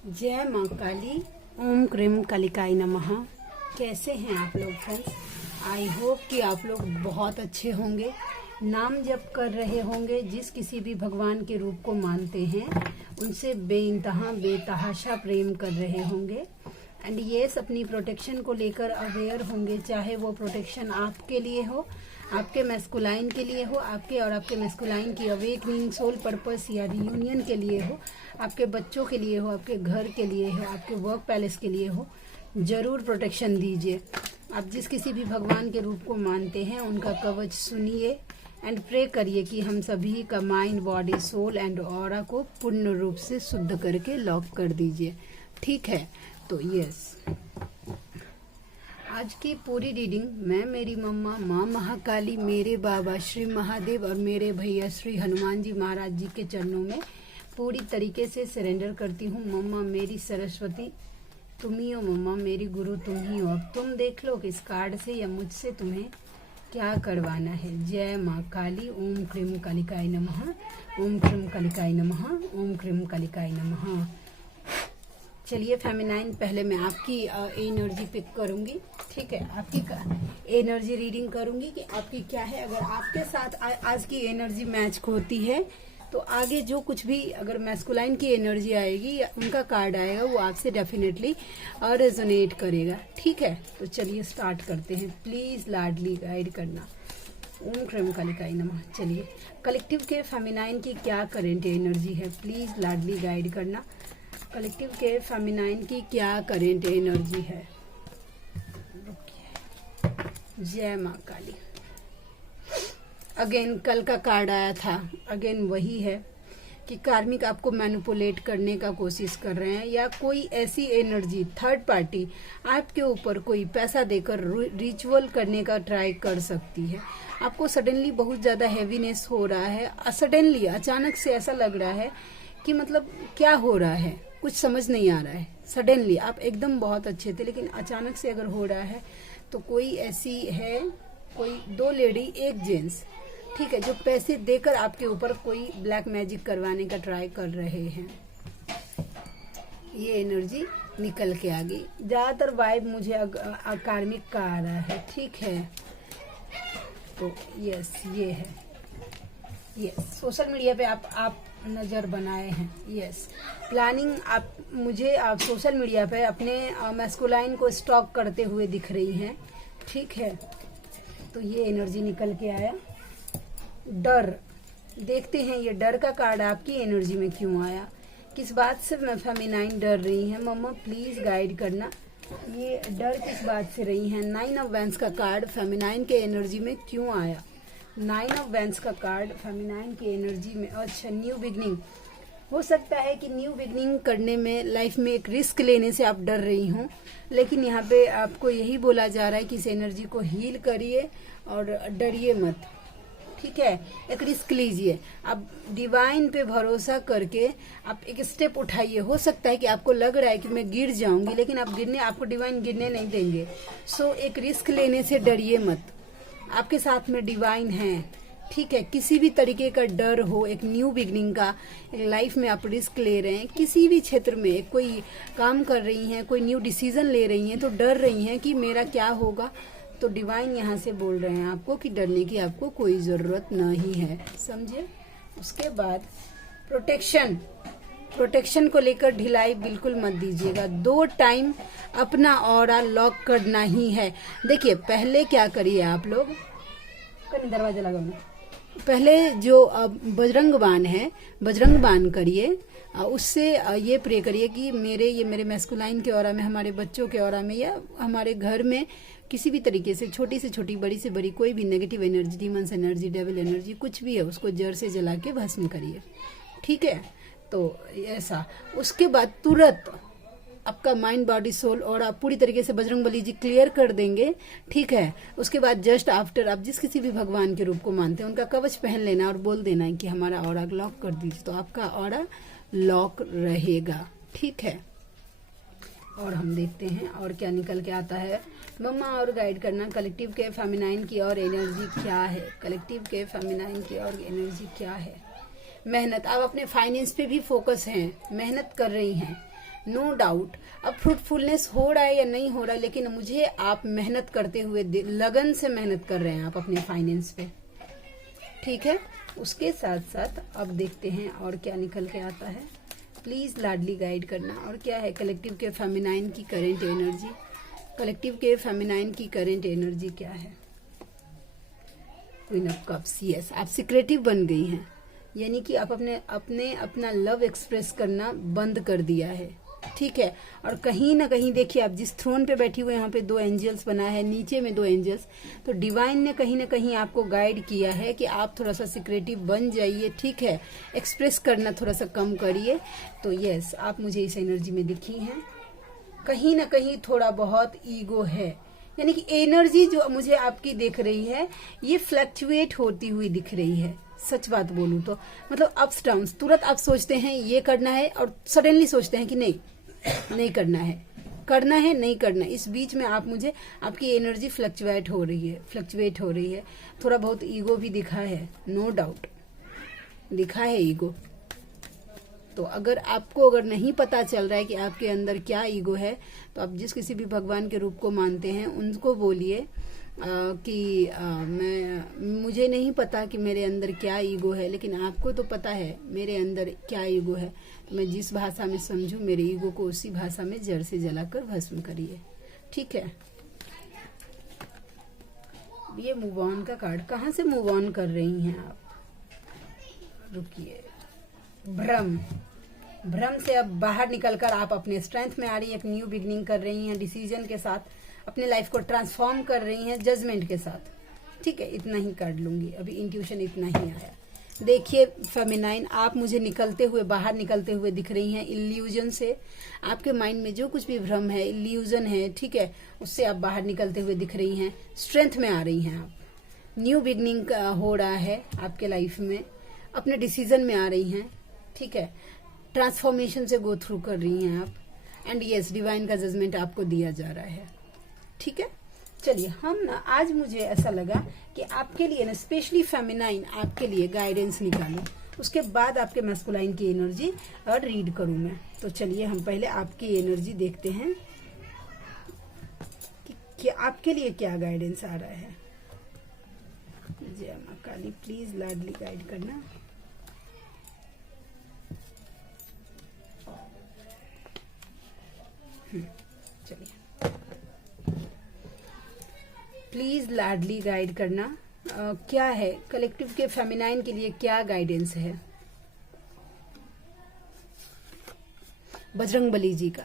जय माँ काली। ओम क्रीम कालिकाय नमः। कैसे हैं आप लोग फ्रेंड्स? आई होप कि आप लोग बहुत अच्छे होंगे, नाम जप कर रहे होंगे, जिस किसी भी भगवान के रूप को मानते हैं उनसे बेइंतहा बेतहाशा प्रेम कर रहे होंगे। एंड येस, अपनी प्रोटेक्शन को लेकर अवेयर होंगे, चाहे वो प्रोटेक्शन आपके लिए हो, आपके मैस्कुलाइन के लिए हो, आपके और आपके मैस्कुलाइन की अवेकनिंग सोल पर्पस या रियूनियन के लिए हो, आपके बच्चों के लिए हो, आपके घर के लिए हो, आपके वर्क पैलेस के लिए हो, जरूर प्रोटेक्शन दीजिए। आप जिस किसी भी भगवान के रूप को मानते हैं उनका कवच सुनिए एंड प्रे करिए कि हम सभी का mind, body, soul and aura को पूर्ण रूप से शुद्ध करके लॉक कर दीजिए। ठीक है, तो यस, आज की पूरी रीडिंग मैं, मेरी मम्मा माँ महाकाली, मेरे बाबा श्री महादेव और मेरे भैया श्री हनुमान जी महाराज जी के चरणों में पूरी तरीके से सरेंडर करती हूँ। मम्मा मेरी सरस्वती तुम ही हो, मम्मा मेरी गुरु तुम ही हो। अब तुम देख लो कि इस कार्ड से या मुझसे तुम्हें क्या करवाना है। जय माँ काली। ओम क्रीम कालिकाय नमः। ओम क्रीम कालिकाय नमः। ओम क्रीम कालिकाय नमः। चलिए फेमिनाइन, पहले मैं आपकी एनर्जी पिक करूंगी। ठीक है, आपकी एनर्जी रीडिंग करूंगी कि आपकी क्या है। अगर आपके साथ आज की एनर्जी मैच होती है तो आगे जो कुछ भी अगर मैस्कुलाइन की एनर्जी आएगी या उनका कार्ड आएगा वो आपसे डेफिनेटली रेजोनेट करेगा। ठीक है, तो चलिए स्टार्ट करते हैं। प्लीज लाडली गाइड करना। ओम क्रीम कालिकाय नमः। चलिए, कलेक्टिव के फेमिनाइन की क्या करंट एनर्जी है, प्लीज लाडली गाइड करना। कलेक्टिव के फेमिनाइन की क्या करेंट एनर्जी है। जय माँ काली। अगेन कल का कार्ड आया था, अगेन वही है कि कार्मिक आपको मैनिपुलेट करने का कोशिश कर रहे हैं या कोई ऐसी एनर्जी थर्ड पार्टी आपके ऊपर कोई पैसा देकर रिचुअल करने का ट्राई कर सकती है। आपको सडनली बहुत ज्यादा हैवीनेस हो रहा है, सडनली अचानक से ऐसा लग रहा है कि मतलब क्या हो रहा है, कुछ समझ नहीं आ रहा है। सडनली आप एकदम बहुत अच्छे थे लेकिन अचानक से अगर हो रहा है तो कोई ऐसी है, कोई दो लेडी एक जेंट्स, ठीक है, जो पैसे देकर आपके ऊपर कोई ब्लैक मैजिक करवाने का ट्राई कर रहे हैं। ये एनर्जी निकल के आ गई। ज्यादातर वाइब मुझे कार्मिक का आ रहा है। ठीक है, तो यस ये है। यस, सोशल मीडिया पे आप नजर बनाए हैं। यस, प्लानिंग आप सोशल मीडिया पे अपने मैस्कुलाइन को स्टॉक करते हुए दिख रही हैं। ठीक है, तो ये एनर्जी निकल के आया। डर, देखते हैं ये डर का कार्ड आपकी एनर्जी में क्यों आया, किस बात से मैं फेमिनाइन डर रही है। मम्मा प्लीज गाइड करना, ये डर किस बात से रही है। 9 ऑफ वैंड्स का कार्ड फेमिनाइन के एनर्जी में क्यों आया। 9 ऑफ वैंड्स का कार्ड फेमिनाइन की एनर्जी में। अच्छा, न्यू बिगनिंग। हो सकता है कि न्यू बिगनिंग करने में, लाइफ में एक रिस्क लेने से आप डर रही हूँ, लेकिन यहाँ पे आपको यही बोला जा रहा है कि इस एनर्जी को हील करिए और डरिए मत। ठीक है, एक रिस्क लीजिए, आप डिवाइन पे भरोसा करके आप एक स्टेप उठाइए। हो सकता है कि आपको लग रहा है कि मैं गिर जाऊंगी, लेकिन आपको डिवाइन गिरने नहीं देंगे। सो एक रिस्क लेने से डरिए मत, आपके साथ में डिवाइन है। ठीक है, किसी भी तरीके का डर हो, एक न्यू बिगनिंग का, एक लाइफ में आप रिस्क ले रहे हैं, किसी भी क्षेत्र में कोई काम कर रही हैं, कोई न्यू डिसीजन ले रही हैं, तो डर रही हैं कि मेरा क्या होगा, तो डिवाइन यहाँ से बोल रहे हैं आपको कि डरने की आपको कोई जरूरत नहीं है। समझे। उसके बाद प्रोटेक्शन को लेकर ढिलाई बिल्कुल मत दीजिएगा। 2 टाइम अपना ऑरा लॉक करना ही है। देखिए, पहले क्या करिए आप लोग, कहीं दरवाजा लगाओ, पहले जो बजरंग बाण है, बजरंग बाण करिए। उससे ये प्रे करिए कि मेरे मैस्कुलाइन के ऑरा में, हमारे बच्चों के ऑरा में या हमारे घर में किसी भी तरीके से, छोटी से छोटी, बड़ी से बड़ी, कोई भी negative energy, demons energy, devil energy, कुछ भी है, उसको जड़ से जला के भस्म करिए। ठीक है, तो ऐसा। उसके बाद तुरंत आपका माइंड, बॉडी, सोल और आप पूरी तरीके से बजरंगबली जी क्लियर कर देंगे। ठीक है, उसके बाद जस्ट आफ्टर आप जिस किसी भी भगवान के रूप को मानते हैं उनका कवच पहन लेना और बोल देना है कि हमारा ऑरा लॉक कर दीजिए, तो आपका ऑरा लॉक रहेगा। ठीक है, और हम देखते हैं और क्या निकल के आता है। मम्मा और गाइड करना, कलेक्टिव के फेमिनाइन की और एनर्जी क्या है। कलेक्टिव के फेमिनाइन की और एनर्जी क्या है। मेहनत, आप अपने फाइनेंस पे भी फोकस हैं, मेहनत कर रही हैं, नो डाउट अब फ्रूटफुलनेस हो रहा है या नहीं हो रहा है, लेकिन मुझे आप मेहनत करते हुए लगन से मेहनत कर रहे हैं आप अपने फाइनेंस पे, ठीक है। उसके साथ साथ अब देखते हैं और क्या निकल के आता है। प्लीज लाडली गाइड करना। और क्या है कलेक्टिव के फेमिनाइन की करंट एनर्जी, कलेक्टिव के फेमिनाइन की करंट एनर्जी क्या है। क्वीन ऑफ कप्स, यस आप सिक्रेटिव बन गई हैं, यानी कि आप अपना लव एक्सप्रेस करना बंद कर दिया है, ठीक है। और कहीं ना कहीं देखिए आप जिस थ्रोन पे बैठी हुए, यहाँ पे 2 एंजल्स बना है, नीचे में 2 एंजल्स, तो डिवाइन ने कहीं ना कहीं आपको गाइड किया है कि आप थोड़ा सा सिक्रेटिव बन जाइए, ठीक है। एक्सप्रेस करना थोड़ा सा कम करिए। तो यस आप मुझे इस एनर्जी में दिखी हैं। कहीं ना कहीं थोड़ा बहुत ईगो है, यानी कि एनर्जी जो मुझे आपकी दिख रही है ये फ्लक्चुएट होती हुई दिख रही है। सच बात बोलूं तो मतलब अप्स डाउन्स, तुरंत आप सोचते हैं ये करना है और सडनली सोचते हैं कि नहीं करना है, करना है नहीं करना। इस बीच में आप मुझे आपकी एनर्जी फ्लक्चुएट हो रही है। थोड़ा बहुत ईगो भी दिखा है, नो डाउट दिखा है ईगो। तो अगर नहीं पता चल रहा है कि आपके अंदर क्या ईगो है, तो आप जिस किसी भी भगवान के रूप को मानते हैं उनको बोलिए कि मुझे नहीं पता कि मेरे अंदर क्या ईगो है, लेकिन आपको तो पता है मेरे अंदर क्या ईगो है। तो मैं जिस भाषा में समझूं मेरे ईगो को उसी भाषा में जड़ से जलाकर भस्म करिए, ठीक है। ये मूव ऑन का कार्ड, कहाँ से मूव ऑन कर रही हैं आप, रुकिए। भ्रम से अब बाहर निकलकर आप अपने स्ट्रेंथ में आ रही हैं, एक न्यू बिगनिंग कर रही हैं, डिसीजन के साथ अपने लाइफ को ट्रांसफॉर्म कर रही हैं, जजमेंट के साथ, ठीक है। इतना ही कर लूंगी अभी, इंट्यूशन इतना ही आया। देखिए फेमिनाइन, आप मुझे बाहर निकलते हुए दिख रही हैं इल्यूजन से। आपके माइंड में जो कुछ भी भ्रम है, इल्यूजन है, ठीक है, उससे आप बाहर निकलते हुए दिख रही हैं, स्ट्रेंथ में आ रही हैं आप। न्यू बिगनिंग हो रहा है आपके लाइफ में, अपने डिसीजन में आ रही हैं, ठीक है। ट्रांसफॉर्मेशन से गो थ्रू कर रही हैं आप, एंड यस डिवाइन का जजमेंट आपको दिया जा रहा है, ठीक है। चलिए हम ना आज मुझे ऐसा लगा कि आपके लिए ना स्पेशली फेमिनाइन आपके लिए गाइडेंस निकालूं, उसके बाद आपके मैस्कुलाइन की एनर्जी और रीड करूं मैं। तो चलिए हम पहले आपकी एनर्जी देखते हैं कि आपके लिए क्या गाइडेंस आ रहा है। जय मां काली, प्लीज लाडली गाइड करना। चलिए प्लीज लाडली गाइड करना। क्या है कलेक्टिव के फेमिनाइन के लिए क्या गाइडेंस है। बजरंगबली जी का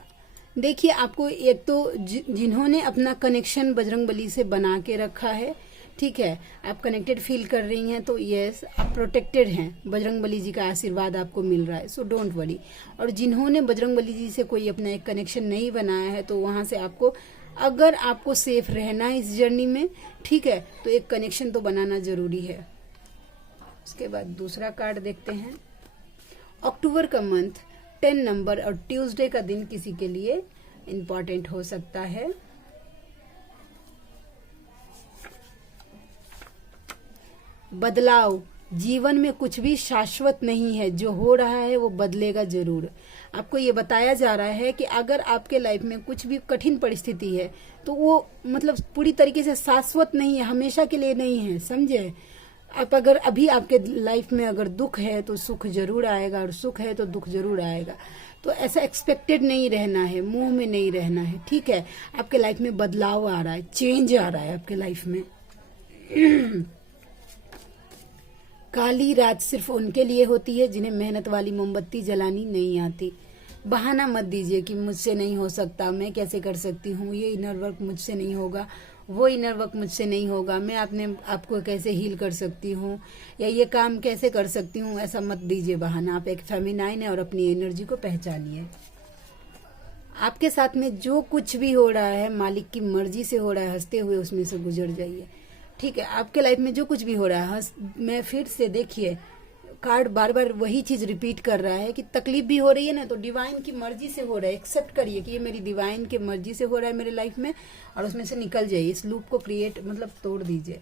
देखिए, आपको एक तो जिन्होंने अपना कनेक्शन बजरंगबली से बना के रखा है, ठीक है, आप कनेक्टेड फील कर रही हैं, तो यस आप प्रोटेक्टेड हैं, बजरंगबली जी का आशीर्वाद आपको मिल रहा है, सो डोंट वरी। और जिन्होंने बजरंगबली जी से कोई अपना एक कनेक्शन नहीं बनाया है, तो वहां से आपको, अगर आपको सेफ रहना है इस जर्नी में, ठीक है, तो एक कनेक्शन तो बनाना जरूरी है। उसके बाद दूसरा कार्ड देखते हैं। अक्टूबर का मंथ 10 नंबर और ट्यूसडे का दिन किसी के लिए इम्पोर्टेंट हो सकता है। बदलाव, जीवन में कुछ भी शाश्वत नहीं है, जो हो रहा है वो बदलेगा जरूर। आपको ये बताया जा रहा है कि अगर आपके लाइफ में कुछ भी कठिन परिस्थिति है तो वो मतलब पूरी तरीके से शाश्वत नहीं है, हमेशा के लिए नहीं है, समझे आप। अगर अभी आपके लाइफ में अगर दुख है तो सुख जरूर आएगा, और सुख है तो दुख जरूर आएगा। तो ऐसा एक्सपेक्टेड नहीं रहना है, मुंह में नहीं रहना है, ठीक है। आपके लाइफ में बदलाव आ रहा है, चेंज आ रहा है आपके लाइफ में। काली रात सिर्फ उनके लिए होती है जिन्हें मेहनत वाली मोमबत्ती जलानी नहीं आती। बहाना मत दीजिए कि मुझसे नहीं हो सकता, मैं कैसे कर सकती हूँ, ये इनर वर्क मुझसे नहीं होगा, वो इनर वर्क मुझसे नहीं होगा, मैं अपने आपको कैसे हील कर सकती हूँ, या ये काम कैसे कर सकती हूँ, ऐसा मत दीजिए बहाना। आप एक फेमिनाइन है और अपनी एनर्जी को पहचानिए। आपके साथ में जो कुछ भी हो रहा है मालिक की मर्जी से हो रहा है, हंसते हुए उसमें से गुजर जाइए, ठीक है। आपके लाइफ में जो कुछ भी हो रहा है, मैं फिर से देखिए कार्ड बार बार वही चीज रिपीट कर रहा है कि तकलीफ भी हो रही है ना, तो डिवाइन की मर्जी से हो रहा है, एक्सेप्ट करिए कि ये मेरी डिवाइन की मर्जी से हो रहा है मेरे लाइफ में, और उसमें से निकल जाइए। इस लूप को क्रिएट मतलब तोड़ दीजिए।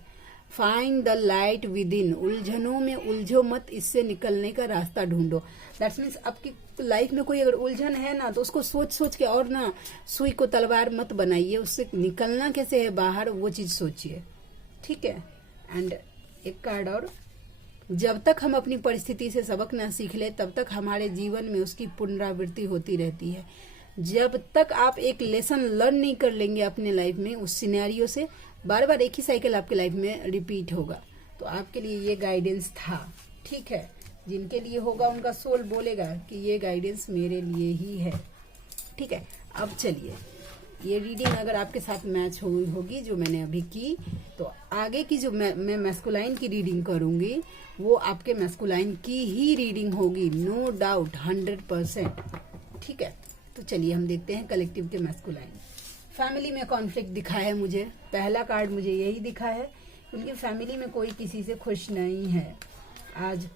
Find the light within, उलझनों में उलझो मत, इससे निकलने का रास्ता ढूंढो। दैट्स मीन्स आपकी लाइफ में कोई अगर उलझन है ना, तो उसको सोच सोच के, और ना सुई को तलवार मत बनाइए, उससे निकलना कैसे है बाहर वो चीज सोचिए, ठीक है। एंड एक कार्ड और, जब तक हम अपनी परिस्थिति से सबक ना सीख ले तब तक हमारे जीवन में उसकी पुनरावृत्ति होती रहती है। जब तक आप एक लेसन लर्न नहीं कर लेंगे अपने लाइफ में, उस सिनेरियो से बार बार एक ही साइकिल आपके लाइफ में रिपीट होगा। तो आपके लिए ये गाइडेंस था, ठीक है। जिनके लिए होगा उनका सोल बोलेगा कि ये गाइडेंस मेरे लिए ही है, ठीक है। अब चलिए, ये रीडिंग अगर आपके साथ मैच होगी जो मैंने अभी की, तो आगे की जो मैं मैस्कुलाइन की रीडिंग करूंगी वो आपके मैस्कुलाइन की ही रीडिंग होगी, नो डाउट, 100%, ठीक है। तो चलिए हम देखते हैं कलेक्टिव के मैस्कुलाइन। फैमिली में कॉन्फ्लिक्ट दिखा है मुझे, पहला कार्ड मुझे यही दिखा है, उनकी फैमिली में कोई किसी से खुश नहीं है आज,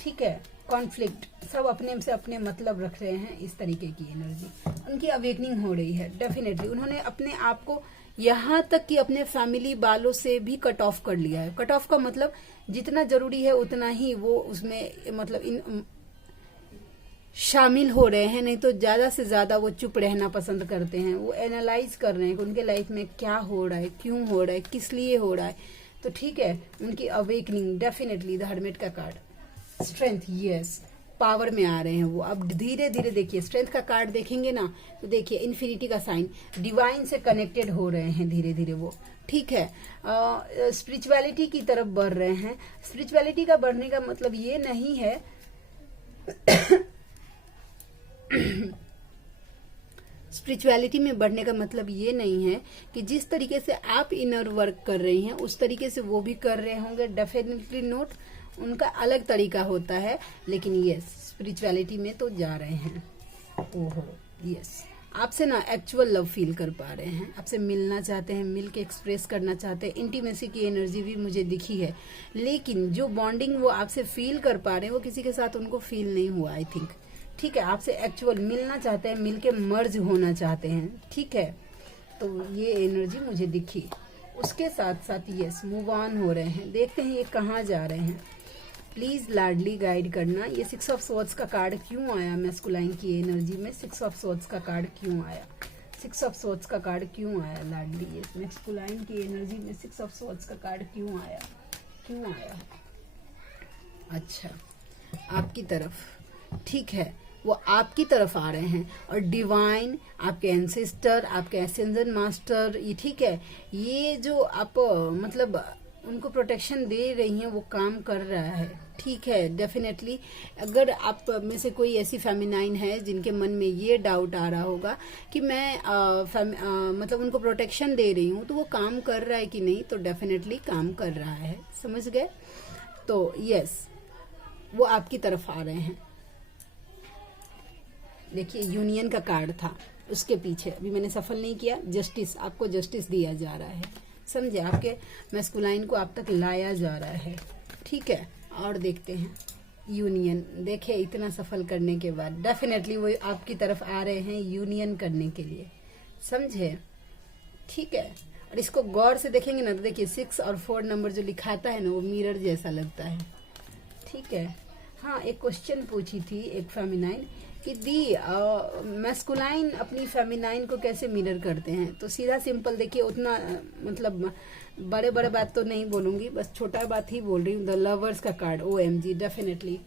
ठीक है। कॉन्फ्लिक्ट, सब अपने से अपने मतलब रख रहे हैं, इस तरीके की एनर्जी। उनकी अवेकनिंग हो रही है डेफिनेटली। उन्होंने अपने आप को यहाँ तक कि अपने फैमिली वालों से भी कट ऑफ कर लिया है। कट ऑफ का मतलब जितना जरूरी है उतना ही वो उसमें मतलब इन शामिल हो रहे हैं, नहीं तो ज्यादा से ज्यादा वो चुप रहना पसंद करते हैं। वो एनालाइज कर रहे हैं कि उनके लाइफ में क्या हो रहा है, क्यों हो रहा है, किस लिए हो रहा है। तो ठीक है, उनकी अवेकनिंग डेफिनेटली, द हर्मिट का कार्ड, स्ट्रेंथ, यस, पावर में आ रहे हैं वो। अब धीरे धीरे देखिए, स्ट्रेंथ का कार्ड देखेंगे ना तो देखिए इन्फिनिटी का साइन, डिवाइन से कनेक्टेड हो रहे हैं धीरे धीरे वो, ठीक है। स्पिरिचुअलिटी की तरफ बढ़ रहे हैं। स्पिरिचुअलिटी का बढ़ने का मतलब ये नहीं है स्पिरिचुअलिटी में बढ़ने का मतलब ये नहीं है कि जिस तरीके से आप इनर वर्क कर रही हैं उस तरीके से वो भी कर रहे होंगे, डेफिनेटली नोट, उनका अलग तरीका होता है, लेकिन यस स्पिरिचुअलिटी में तो जा रहे हैं। ओहो यस, आपसे ना एक्चुअल लव फील कर पा रहे हैं, आपसे मिलना चाहते हैं, मिल के एक्सप्रेस करना चाहते हैं। इंटीमेसी की एनर्जी भी मुझे दिखी है, लेकिन जो बॉन्डिंग वो आपसे फील कर पा रहे हैं वो किसी के साथ उनको फील नहीं हुआ, आई थिंक, ठीक है। आपसे एक्चुअल मिलना चाहते हैं, मिलके मर्ज होना चाहते हैं, ठीक है। तो ये एनर्जी मुझे दिखी। उसके साथ साथ यस मूव ऑन हो रहे हैं। देखते हैं ये कहाँ जा रहे हैं, प्लीज लाडली गाइड करना। ये 6 ऑफ सोर्ड्स का कार्ड क्यों आया मैस्कुलाइन की एनर्जी में? 6 ऑफ सोर्ड्स का कार्ड क्यों आया? 6 ऑफ सोर्ड्स का कार्ड क्यों आया लाडली? ये मैस्कुलाइन की एनर्जी में 6 ऑफ सोर्ड्स का कार्ड क्यों आया? क्यों आया? अच्छा, आपकी तरफ, ठीक है, वो आपकी तरफ आ रहे हैं। और डिवाइन, आपके एंसेस्टर, आपके एसेंजन मास्टर, ये ठीक है, ये जो आप मतलब उनको प्रोटेक्शन दे रही हैं वो काम कर रहा है, ठीक है। डेफिनेटली अगर आप में से कोई ऐसी फेमिनाइन है जिनके मन में ये डाउट आ रहा होगा कि मैं मतलब उनको प्रोटेक्शन दे रही हूँ तो वो काम कर रहा है कि नहीं, तो डेफिनेटली काम कर रहा है, समझ गए? तो यस, वो आपकी तरफ आ रहे हैं। देखिए यूनियन का कार्ड था उसके पीछे, अभी मैंने सफल नहीं किया, जस्टिस, आपको जस्टिस दिया जा रहा है, समझे? आपके मैस्कुलाइन को आप तक लाया जा रहा है, ठीक है। और देखते हैं यूनियन, देखिए इतना सफल करने के बाद डेफिनेटली वो आपकी तरफ आ रहे हैं यूनियन करने के लिए, समझे? ठीक है। और इसको गौर से देखेंगे ना तो देखिए 6 और 4 नंबर जो लिखाता है ना वो मिरर जैसा लगता है, ठीक है। हाँ, एक क्वेश्चन पूछी थी एक फेमिनाइन कि दी मैस्कुलाइन अपनी फेमिनाइन को कैसे मिरर करते हैं? तो सीधा सिंपल देखिए, उतना मतलब बड़े बड़े बात तो नहीं बोलूंगी, बस छोटा बात ही बोल रही हूँ। द लवर्स का कार्ड, OMG, डेफिनेटली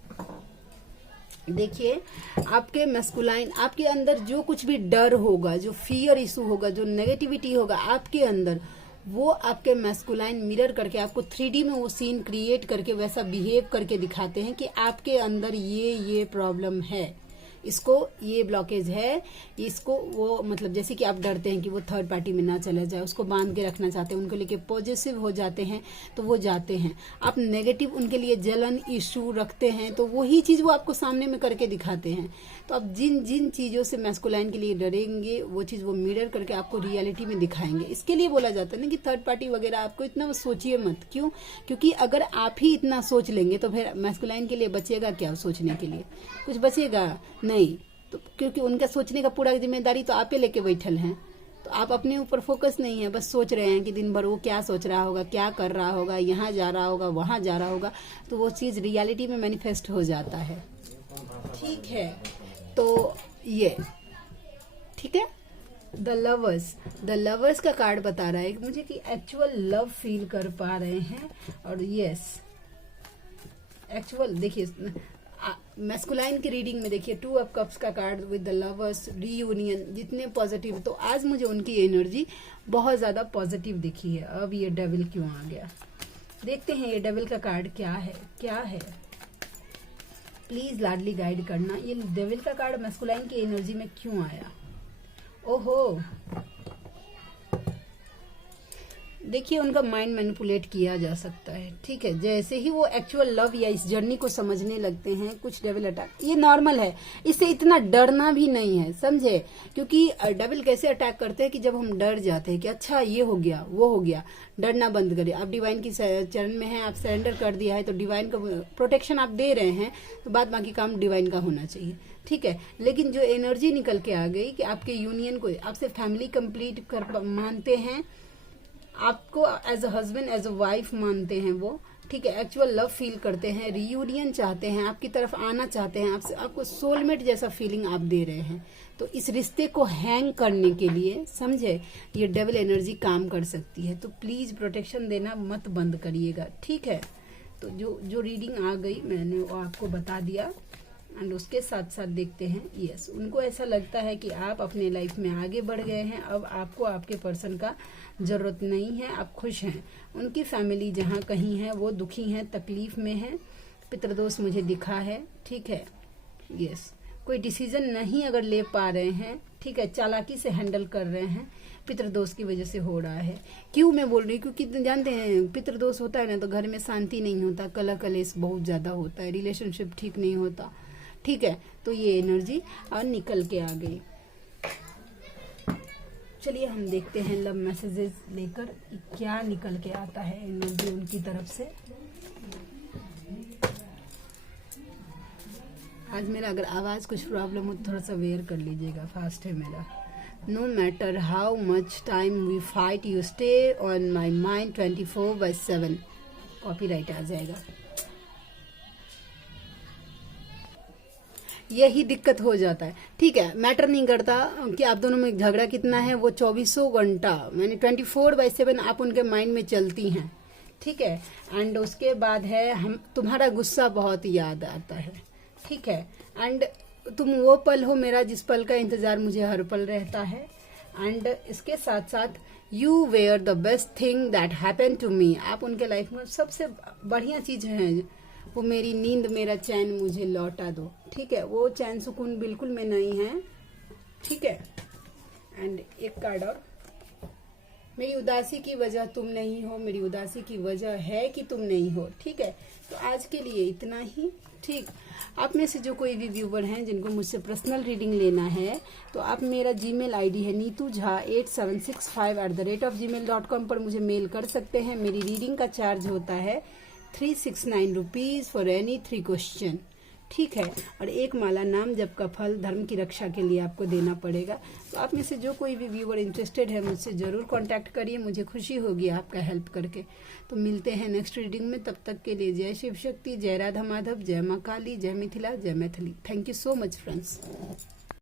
देखिए आपके मैस्कुलाइन, आपके अंदर जो कुछ भी डर होगा, जो फियर इशू होगा, जो नेगेटिविटी होगा आपके अंदर, वो आपके मैस्कुलाइन मिरर करके आपको 3D में वो सीन क्रिएट करके वैसा बिहेव करके दिखाते हैं कि आपके अंदर ये प्रॉब्लम है, इसको ये ब्लॉकेज है, इसको वो मतलब जैसे कि आप डरते हैं कि वो थर्ड पार्टी में ना चला जाए, उसको बांध के रखना चाहते हैं, उनको लेके पॉजिटिव हो जाते हैं तो वो जाते हैं। आप नेगेटिव उनके लिए जलन इशू रखते हैं तो वही चीज वो आपको सामने में करके दिखाते हैं। तो आप जिन जिन चीजों से मैस्कुलाइन के लिए डरेंगे वो चीज वो मिरर करके आपको रियलिटी में दिखाएंगे। इसके लिए बोला जाता है ना कि थर्ड पार्टी वगैरह आपको इतना सोचिए मत। क्यों? क्योंकि अगर आप ही इतना सोच लेंगे तो फिर मैस्कुलाइन के लिए बचेगा क्या? सोचने के लिए कुछ बचेगा नहीं, तो क्योंकि उनका सोचने का पूरा जिम्मेदारी तो आप ही लेके बैठल हैं। तो आप अपने ऊपर फोकस नहीं है, बस सोच रहे हैं कि दिन भर वो क्या सोच रहा होगा, क्या कर रहा होगा, यहाँ जा रहा होगा, वहाँ जा रहा होगा, तो वो चीज़ रियलिटी में मैनिफेस्ट हो जाता है। ठीक है, तो ये ठीक है। द लवर्स का कार्ड बता रहा है कि मुझे कि एक्चुअल लव फील कर पा रहे हैं, और यस एक्चुअल देखिए मैस्कुलाइन की रीडिंग में देखिए 2 ऑफ कप्स का card with the lovers, reunion, जितने पॉजिटिव, तो आज मुझे उनकी एनर्जी बहुत ज्यादा पॉजिटिव दिखी है। अब ये डेविल क्यों आ गया, देखते हैं ये डेविल का कार्ड क्या है, क्या है। प्लीज लाडली गाइड करना, ये डेविल का कार्ड मैस्कुलाइन की एनर्जी में क्यों आया। ओहो, देखिए उनका माइंड मैनिपुलेट किया जा सकता है। ठीक है, जैसे ही वो एक्चुअल लव या इस जर्नी को समझने लगते हैं, कुछ डेविल अटैक, ये नॉर्मल है, इससे इतना डरना भी नहीं है, समझे। क्योंकि डेविल कैसे अटैक करते हैं कि जब हम डर जाते हैं कि अच्छा ये हो गया, वो हो गया, डरना बंद करिए। आप डिवाइन की चरण में हैं, आप सरेंडर कर दिया है, तो डिवाइन का प्रोटेक्शन आप दे रहे हैं, तो बाद बाकी काम डिवाइन का होना चाहिए। ठीक है, लेकिन जो एनर्जी निकल के आ गई कि आपके यूनियन को आपसे फैमिली कंप्लीट कर मानते हैं, आपको as a husband as a wife मानते हैं वो। ठीक है, एक्चुअल लव फील करते हैं, रियूनियन चाहते हैं, आपकी तरफ आना चाहते हैं, आपसे आपको सोलमेट जैसा फीलिंग आप दे रहे हैं। तो इस रिश्ते को हैंग करने के लिए, समझे, ये डेविल एनर्जी काम कर सकती है। तो प्लीज प्रोटेक्शन देना मत बंद करिएगा। ठीक है, तो जो रीडिंग आ गई मैंने वो आपको बता दिया, एंड उसके साथ साथ देखते हैं, यस उनको ऐसा लगता है कि आप अपने लाइफ में आगे बढ़ गए हैं, अब आपको आपके पर्सन का जरूरत नहीं है, आप खुश हैं। उनकी फैमिली जहाँ कहीं है वो दुखी हैं, तकलीफ में है, पितृदोष मुझे दिखा है। ठीक है, यस कोई डिसीजन नहीं अगर ले पा रहे हैं, ठीक है, चालाकी से हैंडल कर रहे हैं, पितृदोष की वजह से हो रहा है। क्यों मैं बोल रही हूँ, क्योंकि जानते हैं पितृदोष होता है ना, तो घर में शांति नहीं होता, कलह कलेश बहुत ज्यादा होता है, रिलेशनशिप ठीक नहीं होता। ठीक है, तो ये एनर्जी और निकल के आ गई। चलिए हम देखते हैं लव मैसेजेस लेकर क्या निकल के आता है एनर्जी उनकी तरफ से। आज मेरा अगर आवाज कुछ प्रॉब्लम हो तो थोड़ा सा वेयर कर लीजिएगा, फास्ट है मेरा। No matter how much time we fight, you stay on my mind 24/7। Copyright आ जाएगा। यही दिक्कत हो जाता है। ठीक है, मैटर नहीं करता कि आप दोनों में झगड़ा कितना है, वो 24 घंटा मैंने 24/7 आप उनके माइंड में चलती हैं। ठीक है, एंड उसके बाद है हम तुम्हारा गुस्सा बहुत याद आता है। ठीक है, एंड तुम वो पल हो मेरा जिस पल का इंतजार मुझे हर पल रहता है। एंड इसके साथ साथ you were the best thing that happen to me, आप उनके लाइफ में सबसे बढ़िया चीज है वो मेरी नींद, मेरा चैन मुझे लौटा दो। ठीक है, वो चैन सुकून बिल्कुल में नहीं है। ठीक है, एंड एक कार्ड और, मेरी उदासी की वजह तुम नहीं हो, मेरी उदासी की वजह है कि तुम नहीं हो। ठीक है, तो आज के लिए इतना ही। ठीक, आप में से जो कोई भी व्यूवर हैं जिनको मुझसे पर्सनल रीडिंग लेना है, तो आप मेरा जीमेल आईडी है neetujha8765@gmail.com पर मुझे मेल कर सकते हैं। मेरी रीडिंग का चार्ज होता है 369 रुपीज फॉर एनी 3 क्वेश्चन। ठीक है, और एक माला नाम जप का फल धर्म की रक्षा के लिए आपको देना पड़ेगा। तो आप में से जो कोई भी व्यूअर इंटरेस्टेड है मुझसे जरूर कांटेक्ट करिए, मुझे खुशी होगी आपका हेल्प करके। तो मिलते हैं नेक्स्ट रीडिंग में, तब तक के लिए जय शिव शक्ति, जय राधा माधव, जय माँ काली, जय मिथिला, जय Maithili. Thank you so much friends.